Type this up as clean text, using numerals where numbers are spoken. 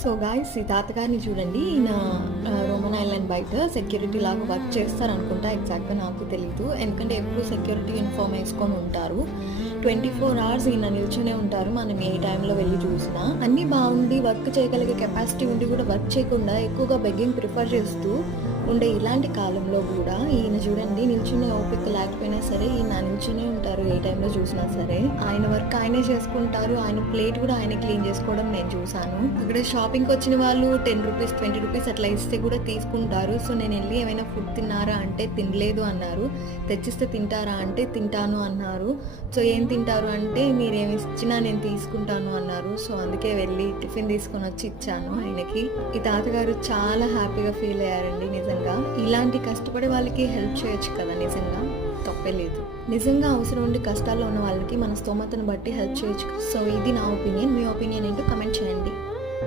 So guys, ఈ తాతగారిని చూడండి. ఈయన రోమన్ ఐలాండ్ బయట సెక్యూరిటీ లాగా వర్క్ చేస్తారనుకుంటా. ఎగ్జాక్ట్గా నాకు తెలీదు, ఎందుకంటే ఎప్పుడు సెక్యూరిటీ యూనిఫామ్ వేసుకొని ఉంటారు. 24 hours ఈయన నిల్చునే ఉంటారు. మనం ఏ టైంలో వెళ్ళి చూసినా అన్నీ బాగుండి వర్క్ చేయగలిగే కెపాసిటీ ఉండి కూడా వర్క్ చేయకుండా ఎక్కువగా బెగ్గింగ్ ప్రిఫర్ చేస్తూ ఉండే ఇలాంటి కాలంలో కూడా ఈయన చూడండి, నిల్చునే ఓపిక లేకపోయినా సరే ఈయన నిల్చునే ఉంటారు. ఏ టైంలో చూసినా సరే ఆయన వర్క్ ఆయనే చేసుకుంటారు. ఆయన ప్లేట్ కూడా ఆయన క్లీన్ చేసుకోవడం నేను చూసాను. అక్కడ షాపింగ్కి వచ్చిన వాళ్ళు 10 రూపీస్ 20 రూపీస్ అట్లా ఇస్తే కూడా తీసుకుంటారు. సో నేను వెళ్ళి ఏమైనా ఫుడ్ తిన్నారా అంటే తినలేదు అన్నారు. తెచ్చిస్తే తింటారా అంటే తింటాను అన్నారు. సో ఏం తింటారు అంటే మీరేమి ఇచ్చినా నేను తీసుకుంటాను అన్నారు. సో అందుకే వెళ్ళి టిఫిన్ తీసుకొని వచ్చి ఇచ్చాను ఆయనకి. ఈ తాతగారు చాలా హ్యాపీగా ఫీల్ అయ్యారండి. నిజంగా ఇలాంటి కష్టపడే వాళ్ళకి హెల్ప్ చేయొచ్చు కదా, నిజంగా తప్పే లేదు. నిజంగా అవసరం ఉండి కష్టాల్లో ఉన్న వాళ్ళకి మన స్తోమతను బట్టి హెల్ప్ చేయొచ్చు. సో ఇది నా ఒపీనియన్. మీ ఒపీనియన్ ఏంటో కమెంట్ చేయండి.